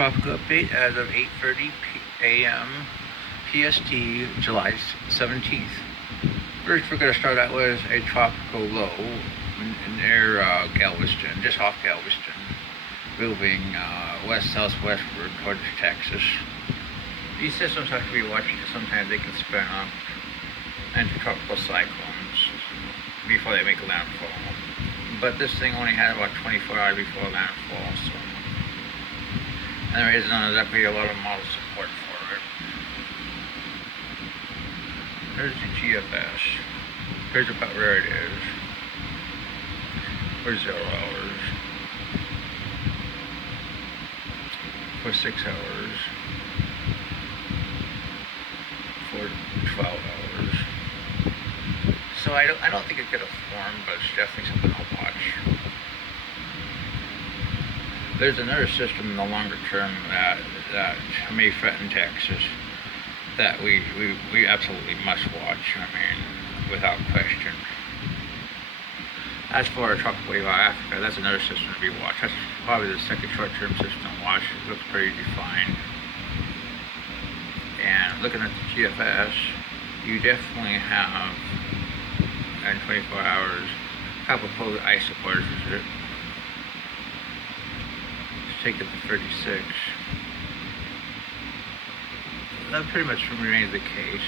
Tropical update as of 8:30 a.m. PST, July 17th. First, we're going to start out with a tropical low near Galveston, just off Galveston, moving west-southwestward towards Texas. These systems have to be watched because sometimes they can spin up into tropical cyclones before they make landfall. But this thing only had about 24 hours before landfall, so. And there isn't exactly a lot of model support for it. There's the GFS. Here's about where it is. For 0 hours. For 6 hours. For 12 hours. So I don't think it's gonna form, but it's definitely something I'll watch. There's another system in the longer term that may threaten Texas that we absolutely must watch. I mean, without question. As for tropical wave out Africa, that's another system to be watched. That's probably the second short-term system to watch. It looks pretty defined. And looking at the GFS, you definitely have, in 24 hours, a couple of polar isotopes. Take it to 36. That pretty much remains the case,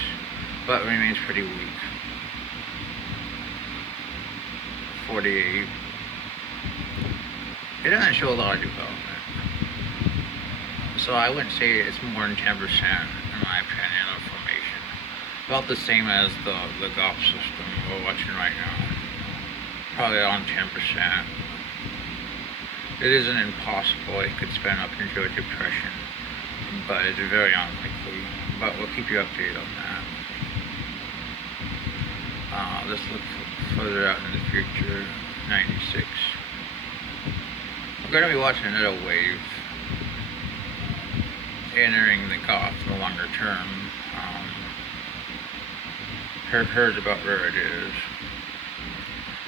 but remains pretty weak. 48. It doesn't show a lot of development. So I wouldn't say it's more than 10% in my opinion of formation. About the same as the Gulf system we're watching right now. Probably on 10%. It isn't impossible it could spin up into a depression, but it's very unlikely. But we'll keep you updated on that. Let's look further out in the future. 96. We're going to be watching another wave entering the Gulf in the longer term. Here's about where it is.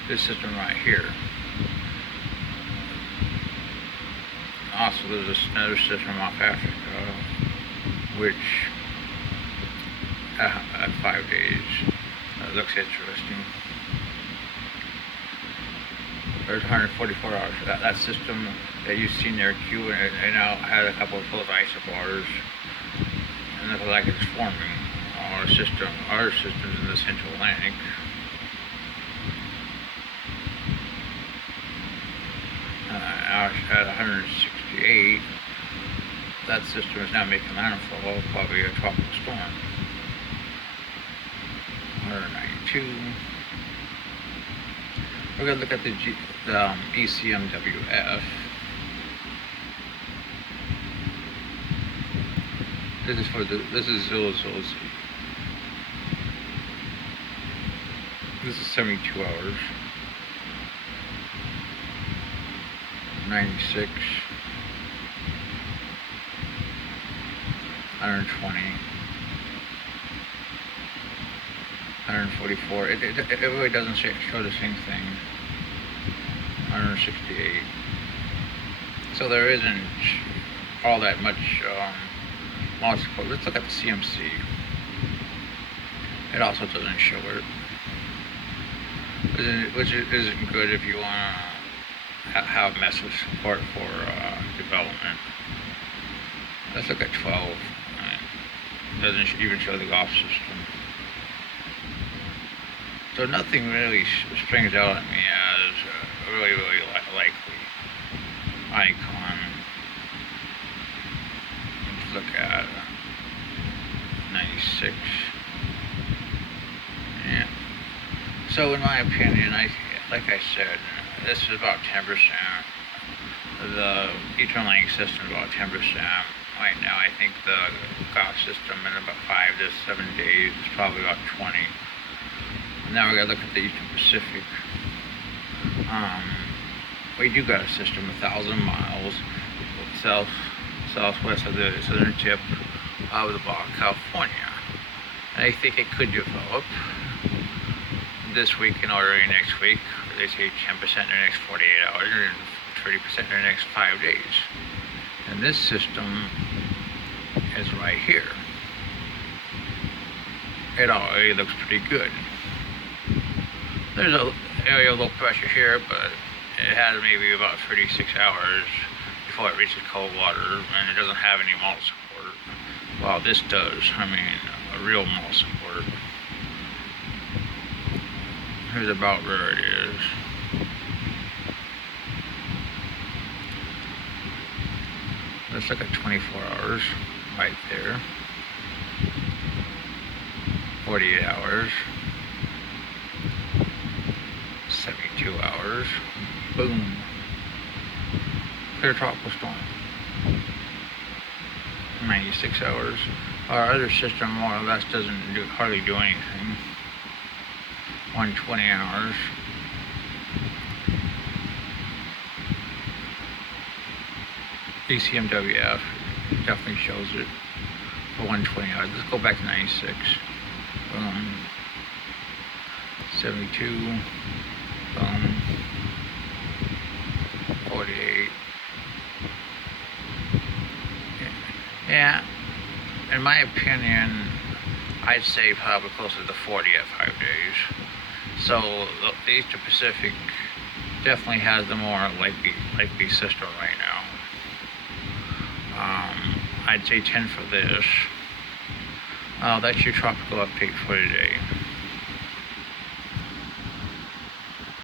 This system right here. Also, there's another system off Africa, which at 5 days looks interesting. There's 144 hours. That system that you've seen there, Q, and it now had a couple of close isobars, and looks like it's forming. Our systems in the Central Atlantic. At 168, that system is now making landfall, probably a tropical storm. 192. We're going to look at the ECMWF. This is 000. This is 72 hours. 96, 120, 144. It really doesn't show the same thing. 168. So there isn't all that much model support. Let's look at the CMC. It also doesn't show it, which isn't good if you want to have massive support for development. Let's look at 12. It doesn't even show the Gulf system. So nothing really springs out at me as really likely icon. Let's look at 96. Yeah. So in my opinion, like I said, this is about 10%. The Eternal Link system is about 10%. Right now, I think the Gulf system in about 5 to 7 days is probably about 20. Now we're going to look at the Eastern Pacific. We do got a system 1,000 miles southwest of the southern tip of the Baja California. And I think it could develop this week and early next week. They say 10% in the next 48 hours and 30% in the next 5 days. And this system is right here. It already looks pretty good. There's a area of low pressure here, but it has maybe about 36 hours before it reaches cold water, and it doesn't have any malt support. Well, this does. I mean, a real malt support. Here's about where it is. Looks like a 24 hours right there. 48 hours. 72 hours. Boom. Clear tropical storm. 96 hours. Our other system more or less doesn't hardly do anything. 120 hours. ECMWF definitely shows it for 120 hours. Let's go back to 96. 72. Boom. 48. Yeah, in my opinion, I'd say probably closer to 40 at 5 days. So the Eastern Pacific definitely has the more likely system right now. I'd say 10 for this. That's your tropical update for today.